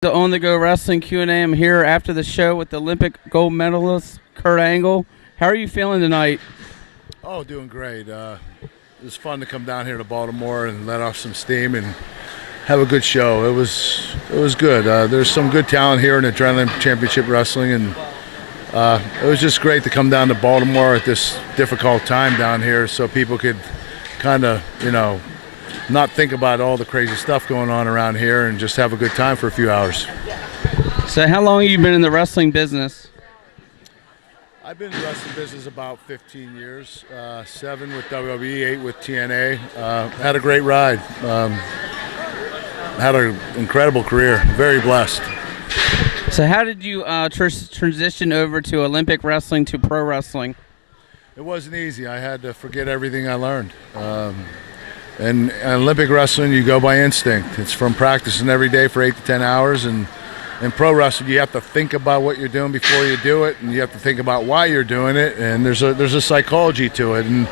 The On the Go Wrestling Q&A. I'm here after the show with the Olympic gold medalist Kurt Angle. How are you feeling tonight? Oh, doing great. It was fun to come down here to Baltimore and let off some steam and have a good show. It was good. There's some good talent here in Adrenaline Championship Wrestling, and it was just great to come down to Baltimore at this difficult time down here so people could kind of, not think about all the crazy stuff going on around here and just have a good time for a few hours. So how long have you been in the wrestling business? I've been in the wrestling business about 15 years, 7 with WWE, 8 with TNA. Had a great ride. Had an incredible career. Very blessed. So how did you transition over to Olympic wrestling to pro wrestling? It wasn't easy. I had to forget everything I learned. And Olympic wrestling, you go by instinct. It's from practicing every day for 8 to 10 hours. And in pro wrestling, you have to think about what you're doing before you do it, and you have to think about why you're doing it. And there's a psychology to it. And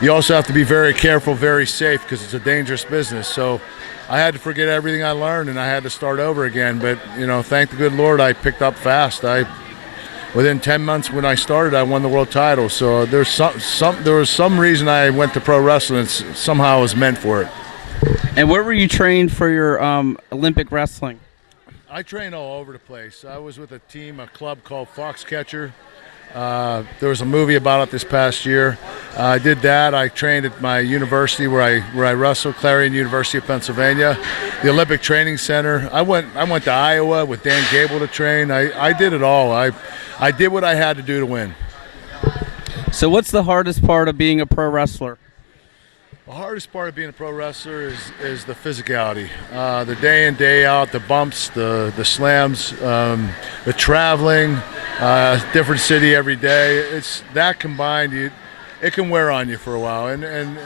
you also have to be very careful, very safe, because it's a dangerous business. So I had to forget everything I learned, and I had to start over again. But thank the good Lord, I picked up fast. Within 10 months when I started, I won the world title. So there was some reason I went to pro wrestling. Somehow I was meant for it. And where were you trained for your Olympic wrestling? I trained all over the place. I was with a club called Foxcatcher. There was a movie about it this past year. I did that. I trained at my university where I wrestled, Clarion University of Pennsylvania, the Olympic Training Center. I went to Iowa with Dan Gable to train. I did it all. I did what I had to do to win. So what's the hardest part of being a pro wrestler? The hardest part of being a pro wrestler is the physicality. The day in, day out, the bumps, the slams, the traveling, different city every day. It's that combined, it can wear on you for a while. And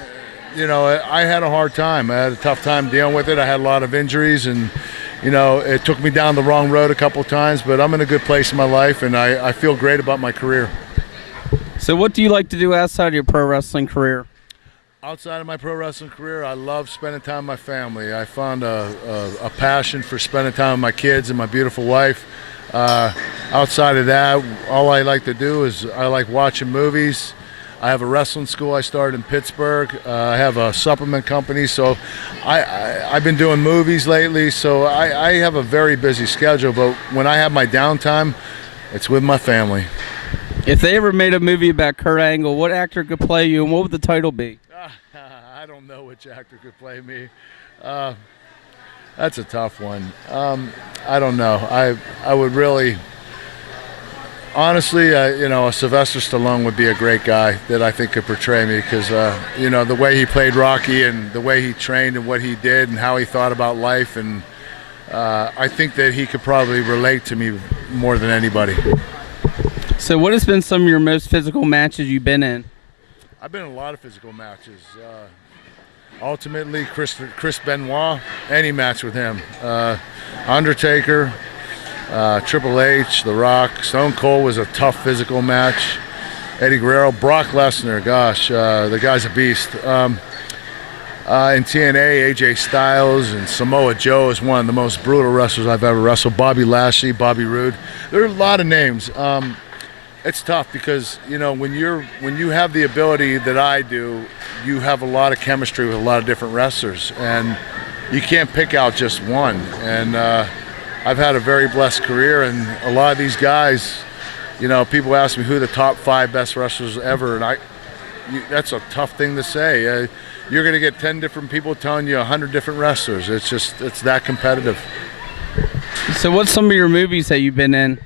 I had a hard time. I had a tough time dealing with it. I had a lot of injuries, and it took me down the wrong road a couple of times, but I'm in a good place in my life, and I feel great about my career. So what do you like to do outside of your pro wrestling career? Outside of my pro wrestling career, I love spending time with my family. I found a passion for spending time with my kids and my beautiful wife. Outside of that, all I like to do is I like watching movies. I have a wrestling school I started in Pittsburgh. I have a supplement company, so I've been doing movies lately. So I have a very busy schedule, but when I have my downtime, it's with my family. If they ever made a movie about Kurt Angle, what actor could play you, and what would the title be? I don't know which actor could play me. That's a tough one. I don't know. I would really, honestly, a Sylvester Stallone would be a great guy that I think could portray me because, the way he played Rocky and the way he trained and what he did and how he thought about life, and I think that he could probably relate to me more than anybody. So what has been some of your most physical matches you've been in? I've been in a lot of physical matches. Ultimately, Chris Benoit, any match with him. Undertaker, Triple H, The Rock, Stone Cold was a tough physical match. Eddie Guerrero, Brock Lesnar, gosh, the guy's a beast. In TNA, AJ Styles and Samoa Joe is one of the most brutal wrestlers I've ever wrestled. Bobby Lashley, Bobby Roode. There are a lot of names. It's tough because when you have the ability that I do, you have a lot of chemistry with a lot of different wrestlers, and you can't pick out just one. And I've had a very blessed career, and a lot of these guys, people ask me who the top 5 best wrestlers ever, and that's a tough thing to say. You're going to get 10 different people telling you 100 different wrestlers. It's that competitive. So what's some of your movies that you've been in?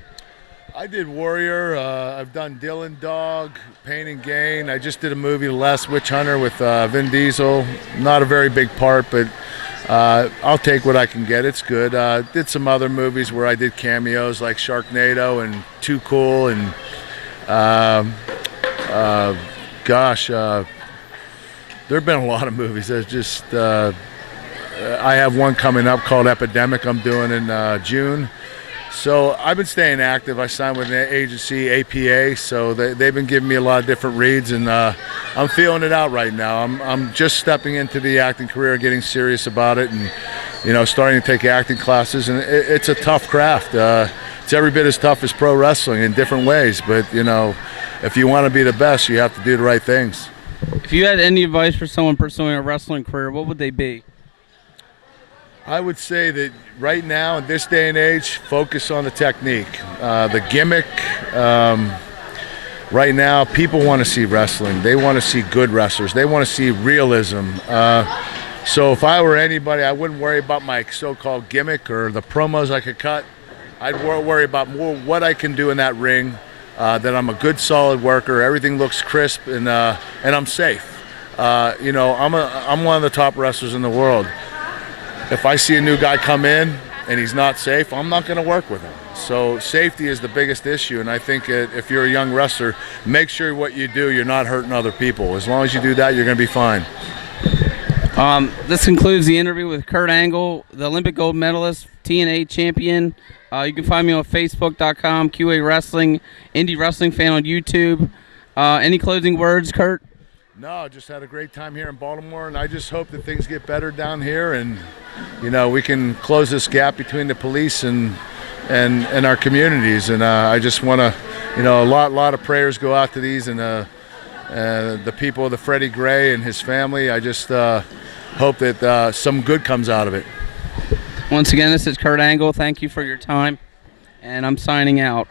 I did Warrior. I've done Dylan Dog, Pain and Gain. I just did a movie, The Last Witch Hunter, with Vin Diesel. Not a very big part, but I'll take what I can get. It's good. Did some other movies where I did cameos like Sharknado and Too Cool, and there have been a lot of movies. There's just I have one coming up called Epidemic I'm doing in June. So I've been staying active. I signed with an agency, APA, so they've been giving me a lot of different reads, and I'm feeling it out right now. I'm just stepping into the acting career, getting serious about it, and starting to take acting classes, and it's a tough craft. It's every bit as tough as pro wrestling in different ways, but if you want to be the best, you have to do the right things. If you had any advice for someone pursuing a wrestling career, what would they be? I would say that right now, in this day and age, focus on the technique. The gimmick, right now, people want to see wrestling. They want to see good wrestlers. They want to see realism. So if I were anybody, I wouldn't worry about my so-called gimmick or the promos I could cut. I'd worry about more what I can do in that ring, that I'm a good, solid worker, everything looks crisp, and I'm safe. I'm one of the top wrestlers in the world. If I see a new guy come in and he's not safe, I'm not going to work with him. So safety is the biggest issue, and I think if you're a young wrestler, make sure what you do, you're not hurting other people. As long as you do that, you're going to be fine. This concludes the interview with Kurt Angle, the Olympic gold medalist, TNA champion. You can find me on Facebook.com, QA Wrestling, Indie Wrestling Fan on YouTube. Any closing words, Kurt? No, just had a great time here in Baltimore, and I just hope that things get better down here, and we can close this gap between the police and our communities. And I just want to, a lot of prayers go out to these and the people, the Freddie Gray and his family. I just hope that some good comes out of it. Once again, this is Kurt Angle. Thank you for your time, and I'm signing out.